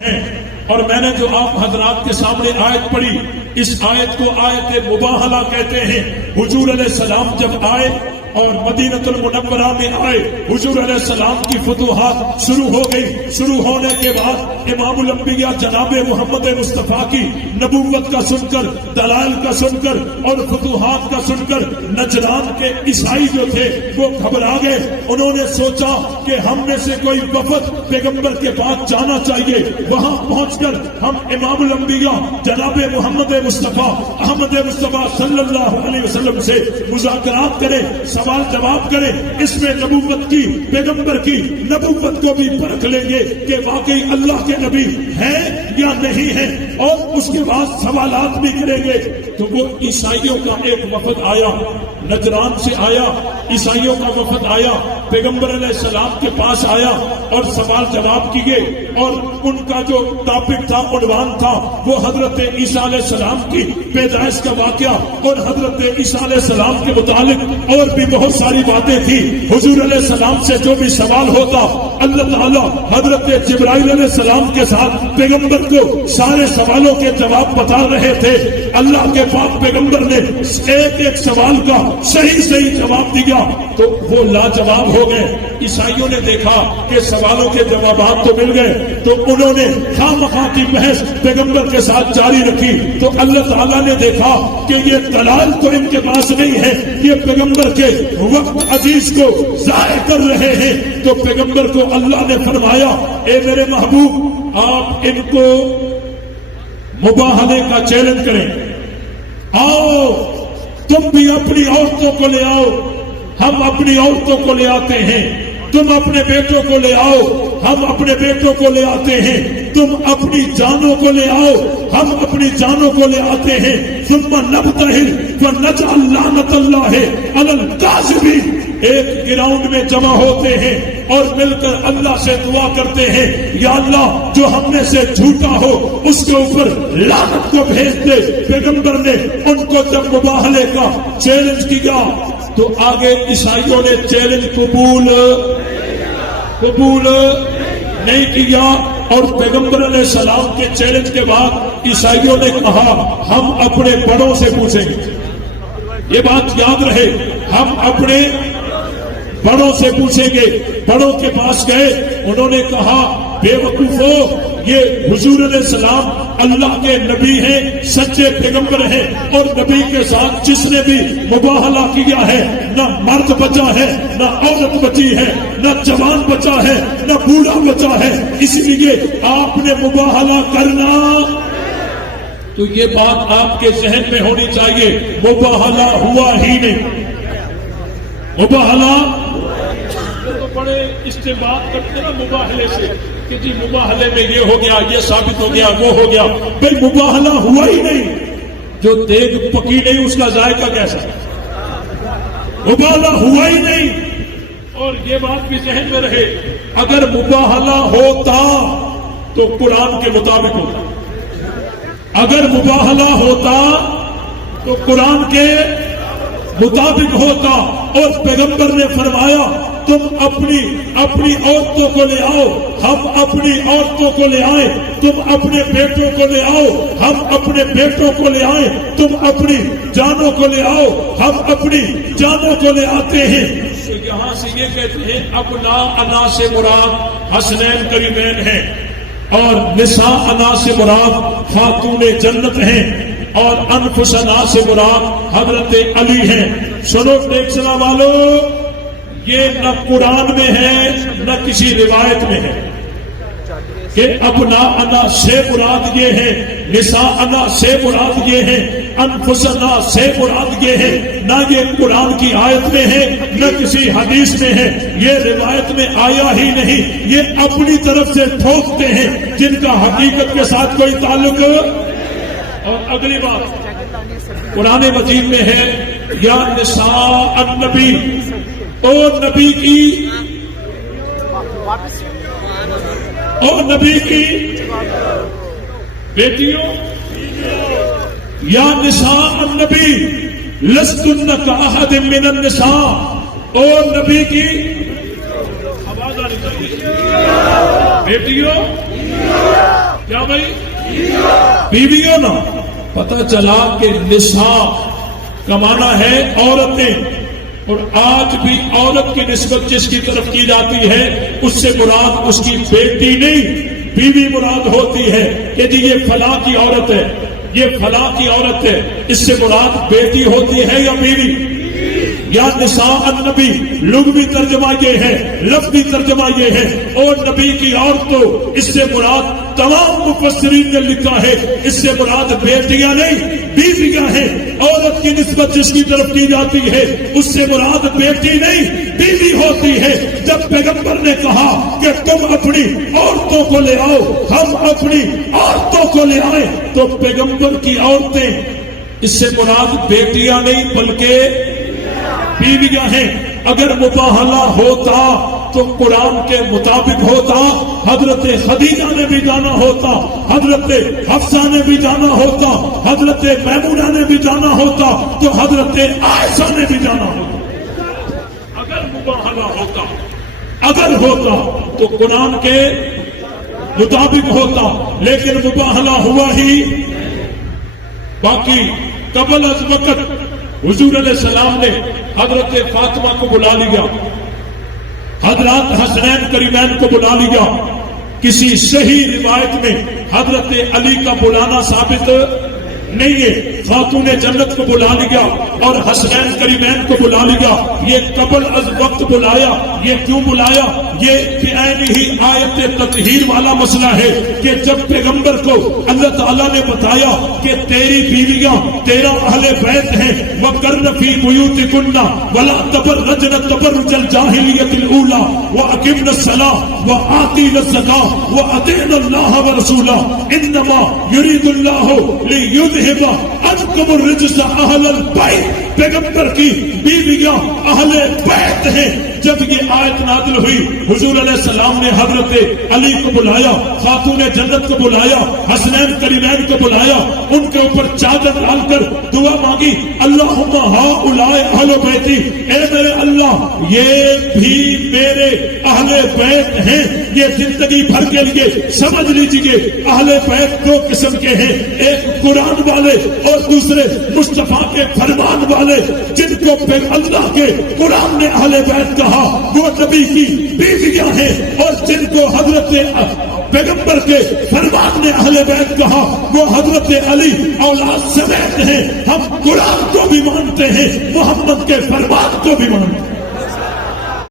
اور میں نے جو آپ حضرات کے سامنے آیت پڑھی، اس آیت کو آیت مباہلہ کہتے ہیں۔ حضور علیہ السلام جب آئے اور مدینہ المنورہ میں آئے، حضور علیہ السلام کی فتوحات شروع ہو گئی۔ شروع ہونے کے بعد امام الانبیاء جناب محمد مصطفیٰ کی نبوت کا سن کر، دلائل کا سن کر اور فتوحات کا سن کر نجران کے عیسائی جو تھے وہ گھبرا گئے۔ انہوں نے سوچا کہ ہم میں سے کوئی وفد پیغمبر کے پاس جانا چاہیے، وہاں پہنچ کر ہم امام الانبیاء جناب محمد مصطفیٰ احمد مصطفیٰ صلی اللہ علیہ وسلم سے مذاکرات کریں، سوال جواب کریں، اس میں نبوت کی، پیغمبر کی نبوت کو بھی پرکھ لیں گے کہ واقعی اللہ کے نبی ہیں یا نہیں ہیں، اور اس کے بعد سوالات بھی کریں گے۔ تو وہ عیسائیوں کا ایک وفد آیا، نجران سے آیا، عیسائیوں کا وفد آیا، پیغمبر علیہ السلام کے پاس آیا اور سوال جواب کیے، اور ان کا جو ٹاپک تھا، عنوان تھا، وہ حضرت عیسیٰ علیہ السلام کی پیدائش کا واقعہ اور حضرت عیسیٰ علیہ السلام کے متعلق اور بھی بہت ساری باتیں تھی۔ حضور علیہ السلام سے جو بھی سوال ہوتا، اللہ تعالیٰ حضرت جبرائیل علیہ السلام کے ساتھ پیغمبر کو سارے سوالوں کے جواب بتا رہے تھے۔ اللہ کے پاک پیغمبر نے ایک ایک سوال کا صحیح جواب دیا تو وہ لاجواب ہو گئے۔ عیسائیوں نے دیکھا کہ سوالوں کے جوابات تو مل گئے، تو انہوں نے خواہ مخواہ کی بحث پیغمبر کے ساتھ جاری رکھی۔ تو اللہ تعالیٰ نے دیکھا کہ یہ دلائل تو ان کے پاس نہیں ہے، یہ پیغمبر کے وقت عزیز کو ضائع کر رہے ہیں۔ تو پیغمبر کو اللہ نے فرمایا، اے میرے محبوب، آپ ان کو مباہلے کا چیلنج کریں، آؤ تم بھی اپنی عورتوں کو لے آؤ، ہم اپنی عورتوں کو لے آتے ہیں، تم اپنے بیٹوں کو لے آؤ، ہم اپنے بیٹوں کو لے آتے ہیں، تم اپنی جانوں کو لے آؤ، ہم اپنی جانوں کو لے آتے ہیں، ثم نبتہل فنجعل لعنت اللہ علی الکاذبین۔ ایک گراؤنڈ میں جمع ہوتے ہیں اور مل کر اللہ سے دعا کرتے ہیں، یا اللہ جو ہم میں سے جھوٹا ہو اس کے اوپر لعنت کو بھیج دے۔ پیغمبر نے ان کو جب مباہلے کا چیلنج کیا تو آگے عیسائیوں نے چیلنج قبول نہیں کیا، اور پیغمبر علیہ السلام کے چیلنج کے بعد عیسائیوں نے کہا ہم اپنے بڑوں سے پوچھیں گے۔ یہ بات یاد رہے، ہم اپنے بڑوں سے پوچھیں گے۔ بڑوں کے پاس گئے، انہوں نے کہا بے وقوفو، یہ حضور علیہ السلام اللہ کے نبی ہیں، سچے پیغمبر ہیں، اور نبی کے ساتھ جس نے بھی مباہلہ کیا ہے، نہ مرد بچا ہے، نہ عورت بچی ہے، نہ جوان بچا ہے، نہ بوڑھا بچا ہے، اس لیے آپ نے مباہلہ کرنا۔ تو یہ بات آپ کے ذہن میں ہونی چاہیے، مباہلہ ہوا ہی نہیں۔ مباہلہ تو بڑے استعمال کرتے نا مباہلے سے کہ جی مباہلے میں یہ ہو گیا، یہ ثابت ہو گیا، وہ ہو گیا۔ بھئی مباہلہ ہوا ہی نہیں، جو دیگ پکی نہیں اس کا ذائقہ کیسا؟ مباہلہ ہوا ہی نہیں۔ اور یہ بات بھی ذہن میں رہے، اگر مباہلہ ہوتا تو قرآن کے مطابق ہوتا، اگر مباہلہ ہوتا تو قرآن کے مطابق ہوتا، اور پیغمبر نے فرمایا تم اپنی عورتوں کو لے آؤ، ہم اپنی عورتوں کو لے آئیں، تم اپنے بیٹوں کو لے آؤ، ہم اپنے بیٹوں کو لے آئیں، تم اپنی جانوں کو لے آؤ، ہم اپنی جانوں کو لے آتے ہیں۔ تو یہاں سے یہ کہتے ہیں ابنا انا سے مراد حسنین کریمین ہیں، اور نساء انا سے مراد خاتون جنت ہیں، اور انفسنا سے مراد حضرت علی ہیں۔ سنو ٹیکسلا والو، یہ نہ قرآن میں ہے نہ کسی روایت میں ہے کہ ابنا انا سے مراد یہ ہے، نساء انا سے مراد یہ ہے، انفسنا سے مراد یہ ہے۔ نہ یہ قرآن کی آیت میں ہے نہ کسی حدیث میں ہے، یہ روایت میں آیا ہی نہیں، یہ اپنی طرف سے ٹھوکتے ہیں جن کا حقیقت کے ساتھ کوئی تعلق۔ اور اگلی بات قرآن مجید میں ہے، یا نساء النبی، اور نبی کی بیٹیوں، یا نساء النبی لستن کاحد من النساء، اور نبی کی آواز آنی چاہیے، بیٹیوں بھائی؟ بیویوں نا. پتہ چلا کہ نساء کا معنی ہے عورتیں، اور آج بھی عورت کی نسبت جس کی طرف کی جاتی ہے اس سے مراد اس کی بیٹی نہیں بیوی مراد ہوتی ہے کہ جی یہ فلاں کی عورت ہے، یہ فلاں کی عورت ہے. اس سے مراد بیٹی ہوتی ہے یا بیوی؟ یا نساء النبی لغوی ترجمہ یہ ہے، لفظی ترجمہ یہ ہے اور نبی کی عورتوں، اس سے مراد تمام مفسرین نے لکھا ہے اس سے مراد بیٹیاں نہیں بیویاں ہیں. عورت کی نسبت جس کی طرف کی جاتی ہے اس سے مراد بیٹی نہیں بیوی ہوتی ہے. جب پیغمبر نے کہا کہ تم اپنی عورتوں کو لے آؤ، ہم اپنی عورتوں کو لے آئے، تو پیغمبر کی عورتیں اس سے مراد بیٹیاں نہیں بلکہ بیویاں ہیں. اگر مباہلہ ہوتا تو قرآن کے مطابق ہوتا، حضرت خدیجہ نے بھی جانا ہوتا، حضرت حفصہ نے بھی جانا ہوتا، حضرت میمونہ نے بھی جانا ہوتا، تو حضرت عائشہ نے بھی جانا ہوتا. اگر مباہلہ ہوتا، اگر ہوتا تو قرآن کے مطابق ہوتا، لیکن مباہلہ ہوا ہی. باقی قبل از وقت حضور علیہ السلام نے حضرت فاطمہ کو بلا لیا، حضرات حسنین کریمین کو بلا لیا. کسی صحیح روایت میں حضرت علی کا بلانا ثابت نہیں ہے. خاتون جنت کو بلا لیا اور حسنین کریمین کو بلا لیا. یہ قبل از وقت بلایا. یہ کیوں بلایا؟ یہ کہ عین ہی آیت تطہیر والا مسئلہ ہے کہ جب پیغمبر کو اللہ تعالیٰ نے بتایا کہ تیری بیویاں تیرا اہل بیت ہیں، وَقَرْنَ فِي بُيُوتِكُنَّ وَلَا تَبَرَّجْنَ تَبَرُّجَ الْجَاهِلِيَّةِ الْأُولَى وَأَقِمْنَ الصَّلَاةَ وَآتِينَ الزَّكَاةَ وَأَطِعْنَ اللَّهَ وَرَسُولَهُ إِنَّمَا يُرِيدُ اللَّهُ لِيُذْهِبَ عنكم الرجس اہل البیت. پیغمبر کی بیویاں اہل بیت ہیں. جب یہ آیت نازل ہوئی حضور علیہ السلام نے حضرت علی کو بلایا، خاتون جنت کو بلایا، حسنین کریمین کو بلایا، ان کے اوپر چادر ڈال کر دعا مانگی، اللہم ہؤلاء اہل بیتی، اے میرے اللہ یہ بھی میرے اہل بیت ہیں. یہ زندگی بھر کے لیے سمجھ لیجیے اہل بیت دو قسم کے ہیں، ایک قرآن والے اور دوسرے مصطفیٰ کے فرمان والے. جن کو اللہ کے قرآن نے اہل بیت کہا وہ نبی کی بیویاں ہیں، اور جن کو حضرت پیغمبر کے فرمان نے اہل بیت کہا وہ حضرت علی اولاد سمیت ہیں. ہم قرآن کو بھی مانتے ہیں، محمد کے فرمان کو بھی مانتے ہیں.